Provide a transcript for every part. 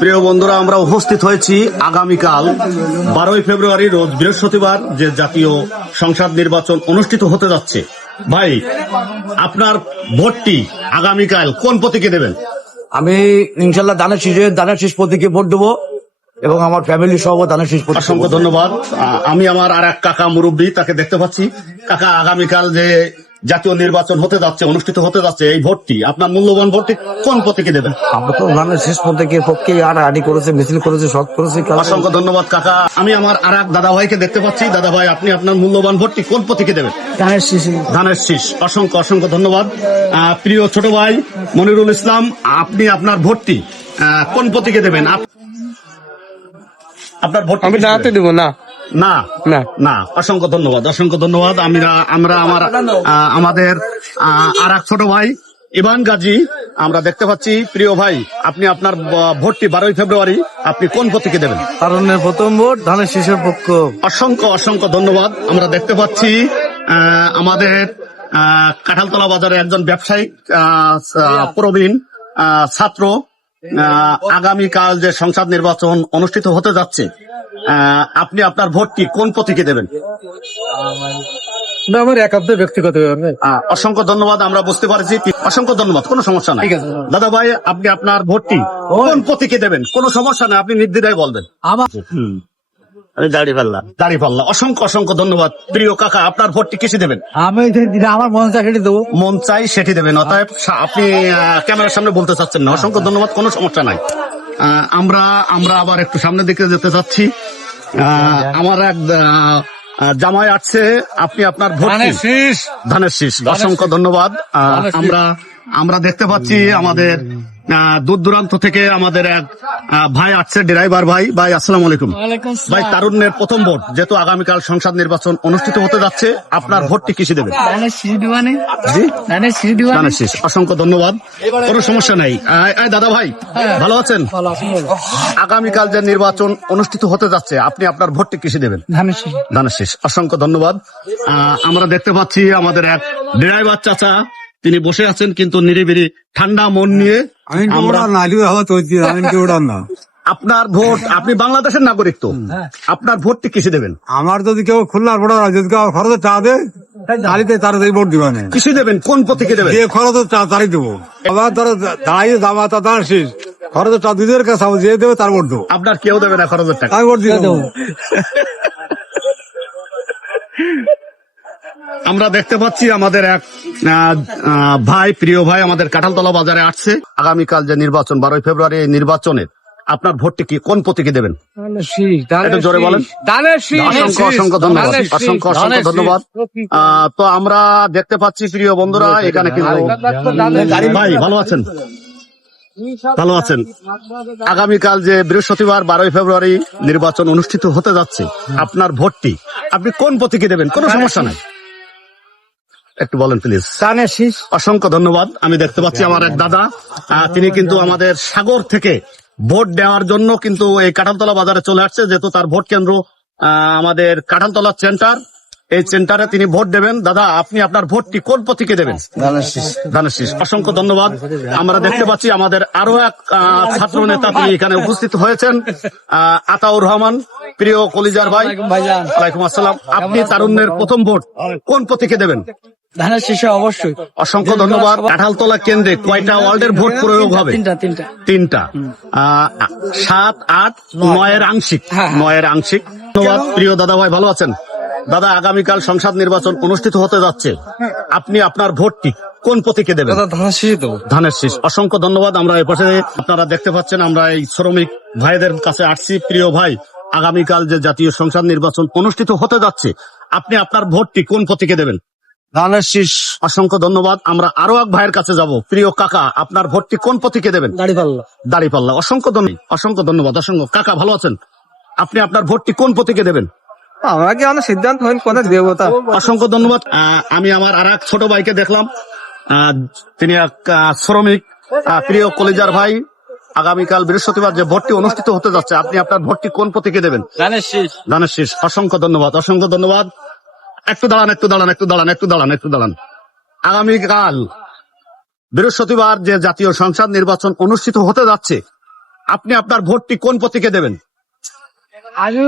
প্রিয় বন্ধুরা, আমরা উপস্থিত হয়েছি আগামীকাল 12ই ফেব্রুয়ারি রোজ বৃহস্পতিবার যে জাতীয় সংসদ নির্বাচন অনুষ্ঠিত হতে যাচ্ছে। ভাই, আপনার ভোটটি আগামীকাল কোন প্রতীকে দেবেন? আমি ইনশাল্লাহ দানের শীষ প্রতীকে ভোট দেবো এবং আমার ফ্যামিলি সহ দানের শীষ প্রতীকে। অসংখ্য ধন্যবাদ। আমি আমার আর এক কাকা মুরব্বী, তাকে দেখতে পাচ্ছি। কাকা, আগামীকাল যে জাতীয় নির্বাচন হতে যাচ্ছে, অনুষ্ঠিত হতে যাচ্ছে, এই ভোটটি, আপনার মূল্যবান ভোটটি কোন প্রতীকে দেবেন? আমরা তো ধানের শীষ প্রতীকের পক্ষে আড়ি করেছে, মিছিল করেছে, সব করেছে। অসংখ্য ধন্যবাদ কাকা। আমি আমার আর এক দাদা ভাইকে দেখতে পাচ্ছি। দাদা ভাই, আপনি আপনার মূল্যবান ভোটটি কোন প্রতীকে দেবেন? ধানের শীষ। ধানের শীষ। অসংখ্য অসংখ্য ধন্যবাদ। প্রিয় ছোট ভাই মনিরুল ইসলাম, আপনি আপনার ভোটটি কোন প্রতীকে দেবেন? আপনার ভোট আমি দাঁড়াতে দেবো না। না না না, অসংখ্য ধন্যবাদ, অসংখ্য ধন্যবাদ। আমরা আমাদের আর এক ছোট ভাই ইভান গাজী আমরা দেখতে পাচ্ছি। প্রিয় ভাই, আপনি আপনার ভোটটি 12ই ফেব্রুয়ারি আপনি কোন প্রতীকে দেবেন? কারণের প্রথম ভোট ধানের শীষের পক্ষ। অসংখ্য অসংখ্য ধন্যবাদ। আমরা দেখতে পাচ্ছি আমাদের কাঁঠালতলা বাজারে একজন ব্যবসায়িক প্রবীণ ছাত্র। আগামীকাল যে সংসদ নির্বাচন অনুষ্ঠিত হতে যাচ্ছে, আপনি আপনার ভোটটি কোন প্রতীকে দেবেন? আমার একান্ত ব্যক্তিগত। অসংখ্য ধন্যবাদ, আমরা বুঝতে পারছি। অসংখ্য ধন্যবাদ, কোনো সমস্যা নাই। দাদা ভাই, আপনি আপনার ভোটটি কোন প্রতীকে দেবেন? কোনো সমস্যা নাই, আপনি নির্দ্বিধায় বলবেন। আমি দাঁড়িপাল্লা। অসংখ্য অসংখ্য ধন্যবাদ। প্রিয় কাকা, আপনার ভোটটি কিসে দেবেন? আমি আমার মন চাই সেটি দেবো। মন চাই সেটি দেবেন, অতএব আপনি ক্যামেরার সামনে বলতে চাচ্ছেন না। অসংখ্য ধন্যবাদ, কোনো সমস্যা নাই। আমরা আবার একটু সামনের দিকে যেতে চাচ্ছি। আমার এক জামাই আসছে। আপনি আপনার ভোট ধানের শীষ। অসংখ্য ধন্যবাদ। আমরা দেখতে পাচ্ছি আমাদের দূর দূরান্ত থেকে আমাদের এক ভাই আসছে, ড্রাইভার ভাই। ভাই, আসসালামু আলাইকুম। ভাই, তারুণ্যের প্রথম ভোট, যেহেতু আগামীকাল সংসদ নির্বাচন অনুষ্ঠিত হতে যাচ্ছে, আপনার ভোটটি কিসে দেবেন? ধানের শীষ। অসংখ্য ধন্যবাদ, কোনো সমস্যা নাই। দাদা ভাই, ভালো আছেন? আগামীকাল যে নির্বাচন অনুষ্ঠিত হতে যাচ্ছে, আপনি আপনার ভোটটি কিসে দেবেন? ধানের শীষ। অসংখ্য ধন্যবাদ। আমরা দেখতে পাচ্ছি আমাদের এক ড্রাইভার চাচা, তিনি বসে আছেন কিন্তু নিরিবিলি ঠান্ডা মন নিয়ে। আপনার ভোট, আপনি বাংলাদেশের নাগরিক তো, আপনার ভোটটি কিসে দেবেন? আমার যদি কেউ খুলনার ভোটার হয়, যদি কেউ খরচের চা দেয় তাহলে তার ভোট দিবে না। কিসে দেবেন? কোন প্রতীকে দেবেন? যে খরচের চা তারই দেবো। আবার ধরো দাঁড়িয়ে দাবা তা দাঁড় শেষ, খরচের চা দুজনের কাছে যে দেবে তার ভোট দেবো। আপনার কেউ দেবে না খরচের টাকা? আমি ভোট দিয়ে দেবো। আমরা দেখতে পাচ্ছি আমাদের এক ভাই, প্রিয় ভাই আমাদের কাঁঠালতলা বাজারে আসছে। আগামীকাল যে নির্বাচন 12ই ফেব্রুয়ারি, এই নির্বাচনের আপনার ভোটটি কি কোন প্রতীকে দেবেন? একটু জোরে বলেন। অসংখ্য অসংখ্য ধন্যবাদ, অসংখ্য অসংখ্য ধন্যবাদ। তো আমরা দেখতে পাচ্ছি প্রিয় বন্ধুরা, এখানে কিন্তু ভাই ভালো আছেন? ভালো আছেন। আগামীকাল যে বৃহস্পতিবার 12ই ফেব্রুয়ারি নির্বাচন অনুষ্ঠিত হতে যাচ্ছে, আপনার ভোটটি আপনি কোন প্রতীকে দেবেন? কোনো সমস্যা নাই, একটু বলেন প্লিজ। অসংখ্য ধন্যবাদ। আমি দেখতে পাচ্ছি আমার এক দাদা, তিনি কিন্তু আমাদের সাগর থেকে ভোট দেওয়ার জন্য কিন্তু এই কাঁঠালতলা বাজারে চলে আসছে, যেহেতু তার ভোট কেন্দ্র আমাদের কাঁঠালতলা সেন্টার। এই সেন্টারে তিনি ভোট দেবেন। দাদা, আপনি আপনার ভোটটি কোন প্রতীকে দেবেন? ধানের শীষ। অসংখ্য ধন্যবাদ। আমরা দেখতে পাচ্ছি আমাদের আরো এক ছাত্র নেতা, তিনি এখানে উপস্থিত হয়েছেন, আতাউর রহমান, প্রিয় কলিজার ভাই। ওয়ালাইকুম আসসালাম। আপনি তারুণ্যের প্রথম ভোট কোন প্রতীকে দেবেন? ধানের শীষে অবশ্যই। অসংখ্য ধন্যবাদ। কাঁঠালতলা কেন্দ্রে কয়টা ওয়ার্ডের ভোট প্রয়োগ হবে? তিনটা। 7, 8, 9 আংশিক। 9 আংশিক। ধন্যবাদ। প্রিয় দাদা ভাই, ভালো আছেন? দাদা, আগামীকাল সংসদ নির্বাচন অনুষ্ঠিত হতে যাচ্ছে, আপনি আপনার ভোটটি কোন প্রতীকে দেবেন? ধানের শীষ। অসংখ্য ধন্যবাদ। আমরা এ পাশে আপনারা দেখতে পাচ্ছেন, আমরা এই শ্রমিক ভাইদের কাছে আসছি। প্রিয় ভাই, আগামীকাল যে জাতীয় সংসদ নির্বাচন অনুষ্ঠিত হতে যাচ্ছে, আপনি আপনার ভোটটি কোন প্রতীকে দেবেন? ধানের শীষ। অসংখ্য ধন্যবাদ। আমরা আরো এক ভাইয়ের কাছে যাব। প্রিয় কাকা, আপনার ভোটটি কোন প্রতীকে দেবেন? দাঁড়িপাল্লা। অসংখ্য ধন্যবাদ। অসংখ্য কাকা, ভালো আছেন? আপনি আপনার ভোটটি কোন প্রতীকে দেবেন? আমাকে অনেক সিদ্ধান্ত হইল কোথায় দেবো তা। অসংখ্য ধন্যবাদ। আমি আমার আর এক ছোট ভাইকে দেখলাম, তিনি এক শ্রমিক। প্রিয় কলিজার ভাই, আগামীকাল বৃহস্পতিবার যে ভোটটি অনুষ্ঠিত হতে যাচ্ছে, আপনি আপনার ভোটটি কোন প্রতীকে দেবেন? ধানের শীষ। অসংখ্য ধন্যবাদ, অসংখ্য ধন্যবাদ। একটু দাঁড়ান। আগামীকাল বৃহস্পতিবার যে জাতীয় সংসদ নির্বাচন অনুষ্ঠিত হতে যাচ্ছে, আপনি আপনার ভোটটি কোন প্রতীকে দেবেন?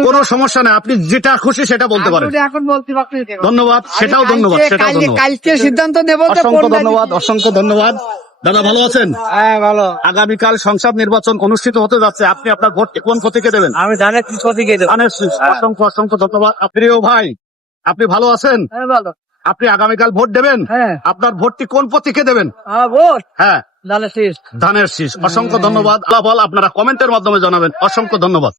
কোনো সমস্যা নেই, আপনি যেটা খুশি সেটা বলতে পারেন। এখন বলতে পারছি ধন্যবাদ, সেটাও ধন্যবাদ, সেটাও ধন্যবাদ। কালকে সিদ্ধান্ত নেবো তো অসংখ্য ধন্যবাদ, অসংখ্য ধন্যবাদ। দাদা ভালো আছেন? হ্যাঁ ভালো। আগামীকাল সংসদ নির্বাচন অনুষ্ঠিত হতে যাচ্ছে, আপনি আপনার ভোটটি কোন প্রতীকে দেবেন? আমি ধানের শীষ প্রতীকে দেবো। ধানের শীষ। অসংখ্য অসংখ্য ধন্যবাদ। প্রিয় ভাই, আপনি ভালো আছেন? হ্যাঁ ভালো। আপনি আগামীকাল ভোট দেবেন? হ্যাঁ। আপনার ভোটটি কোন প্রতীকে দেবেন? ভোট হ্যাঁ, ধানের শীষ। ধানের শীষ। অসংখ্য ধন্যবাদ। আলাপ আপনারা কমেন্টের মাধ্যমে জানাবেন। অসংখ্য ধন্যবাদ।